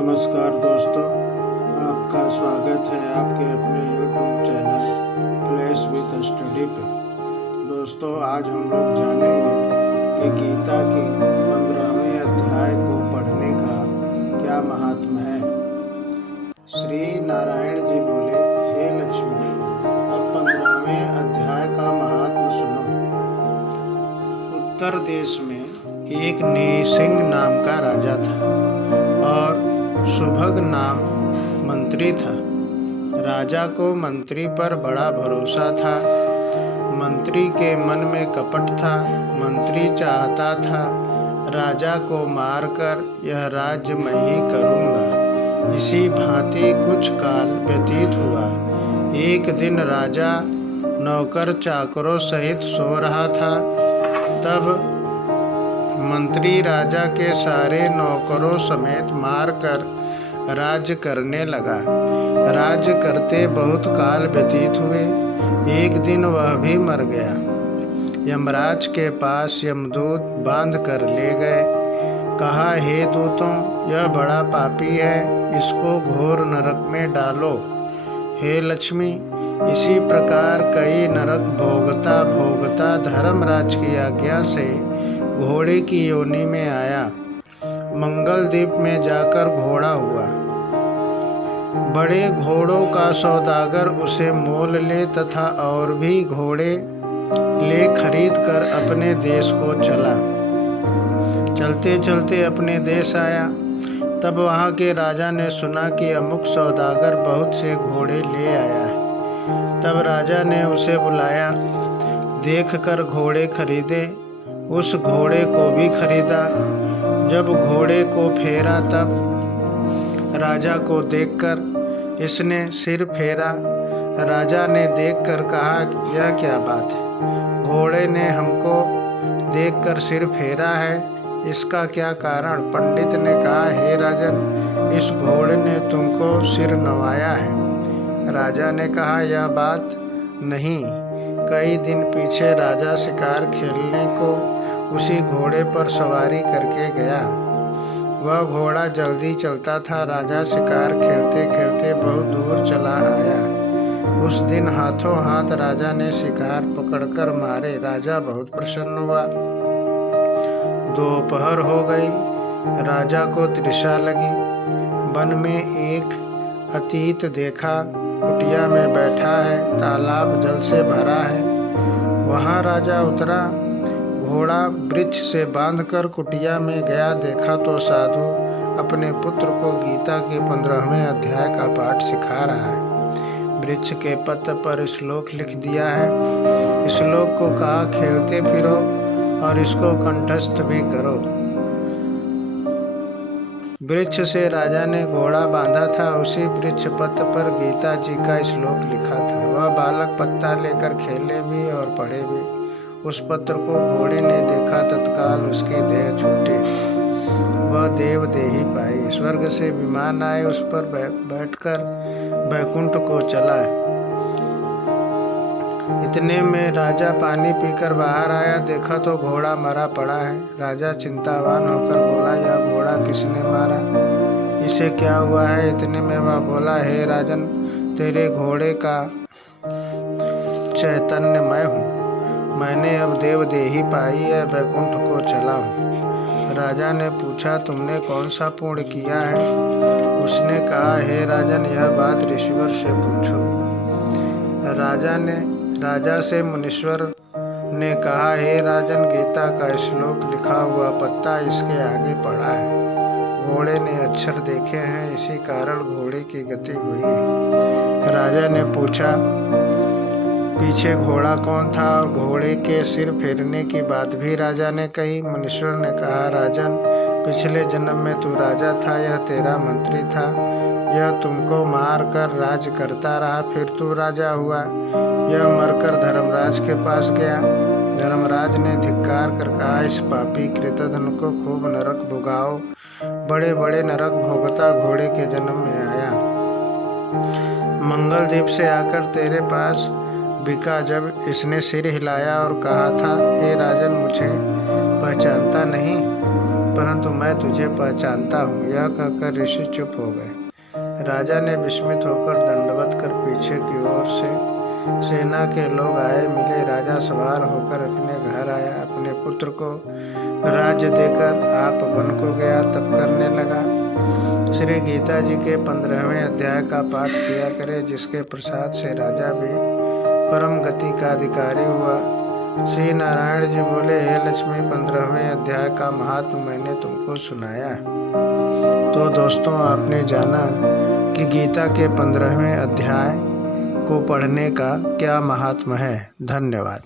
नमस्कार दोस्तों, आपका स्वागत है आपके अपने YouTube channel flash with study पे। दोस्तों, आज हम लोग जानेंगे कि गीता के 15वें अध्याय को पढ़ने का क्या महात्म्य है। श्री नारायण जी बोले, हे लक्ष्मी, अब 15वें अध्याय का महात्म्य सुनो। उत्तर देश में एक नृसिंह नाम का राजा था और सुभग नाम मंत्री था। राजा को मंत्री पर बड़ा भरोसा था। मंत्री के मन में कपट था। मंत्री चाहता था राजा को मारकर यह राज्य मैं ही करूँगा। इसी भांति कुछ काल व्यतीत हुआ। एक दिन राजा नौकर चाकरों सहित सो रहा था। तब मंत्री राजा के सारे नौकरों समेत मारकर राज्य करने लगा। राज्य करते बहुत काल व्यतीत हुए। एक दिन वह भी मर गया। यमराज के पास यमदूत बांध कर ले गए। कहा, हे दूतों, यह बड़ा पापी है, इसको घोर नरक में डालो। हे लक्ष्मी, इसी प्रकार कई नरक भोगता भोगता धर्मराज की आज्ञा से घोड़े की योनि में आया। मंगल द्वीप में जाकर घोड़ा हुआ। बड़े घोड़ों का सौदागर उसे मोल ले तथा और भी घोड़े ले खरीद कर अपने देश को चला। चलते चलते अपने देश आया। तब वहाँ के राजा ने सुना कि अमुक सौदागर बहुत से घोड़े ले आया है। तब राजा ने उसे बुलाया। देख कर घोड़े खरीदे। उस घोड़े को भी खरीदा। जब घोड़े को फेरा तब राजा को देखकर इसने सिर फेरा। राजा ने देखकर कहा, यह क्या बात है? घोड़े ने हमको देखकर सिर फेरा है, इसका क्या कारण? पंडित ने कहा, हे राजन, इस घोड़े ने तुमको सिर नवाया है। राजा ने कहा, यह बात नहीं। कई दिन पीछे राजा शिकार खेलने को उसी घोड़े पर सवारी करके गया। वह घोड़ा जल्दी चलता था। राजा शिकार खेलते खेलते बहुत दूर चला आया। उस दिन हाथों हाथ राजा ने शिकार पकड़कर मारे। राजा बहुत प्रसन्न हुआ। दोपहर हो गई। राजा को तृषा लगी। वन में एक अतीत देखा। कुटिया में बैठा है। तालाब जल से भरा है। वहाँ राजा उतरा। घोड़ा वृक्ष से बांधकर कुटिया में गया। देखा तो साधु अपने पुत्र को गीता के 15वें अध्याय का पाठ सिखा रहा है। वृक्ष के पत्ते पर श्लोक लिख दिया है। श्लोक को कहा, खेलते फिरो और इसको कंठस्थ भी करो। वृक्ष से राजा ने घोड़ा बांधा था। उसी वृक्ष पत्र पर गीता जी का श्लोक लिखा था। वह बालक पत्ता लेकर खेले भी और पढ़े भी। उस पत्र को घोड़े ने देखा, तत्काल उसकी देह छूटी। वह देव देही पाई। स्वर्ग से विमान आए, उस पर बैठकर बैकुंठ को चला। इतने में राजा पानी पीकर बाहर आया। देखा तो घोड़ा मरा पड़ा है। राजा चिंतावान होकर बोला, यह घोड़ा किसने मारा? इसे क्या हुआ है? इतने में वह बोला, हे राजन, तेरे घोड़े का चैतन्य मैं हूँ। मैंने अब देव देही पाई है, वैकुंठ को चला हूँ। राजा ने पूछा, तुमने कौन सा पुण्य किया है? उसने कहा, हे राजन, यह बात ऋषिवर से पूछो। राजा से मुनीश्वर ने कहा, हे राजन, गीता का श्लोक लिखा हुआ पत्ता इसके आगे पड़ा है। घोड़े ने अक्षर देखे हैं, इसी कारण घोड़े की गति हुई है। राजा ने पूछा, पीछे घोड़ा कौन था? और घोड़े के सिर फेरने की बात भी राजा ने कही। मुनीश्वर ने कहा, राजन, पिछले जन्म में तू राजा था, यह तेरा मंत्री था। यह तुमको मार कर राज करता रहा, फिर तू राजा हुआ। यह मरकर धर्मराज के पास गया। धर्मराज ने धिक्कार कर कहा, इस पापी कृतधन को खूब नरक भुगाओ। बड़े बड़े नरक भोगता घोड़े के जन्म में आया। मंगल द्वीप से आकर तेरे पास बिका। जब इसने सिर हिलाया और कहा था, हे राजन, मुझे पहचानता नहीं, परंतु मैं तुझे पहचानता हूँ। यह कहकर ऋषि चुप हो गए। राजा ने विस्मित होकर दंडवत कर पीछे की ओर से सेना के लोग आए मिले। राजा सवार होकर अपने घर आया, अपने पुत्र को राज्य देकर आप वन को गया, तप करने लगा। श्री गीता जी के 15वें अध्याय का पाठ किया करे, जिसके प्रसाद से राजा भी परम गति का अधिकारी हुआ। श्री नारायण जी बोले, हे लक्ष्मी, 15वें अध्याय का महात्म मैंने तुमको सुनाया। तो दोस्तों, आपने जाना कि गीता के 15वें अध्याय को पढ़ने का क्या महात्म है। धन्यवाद।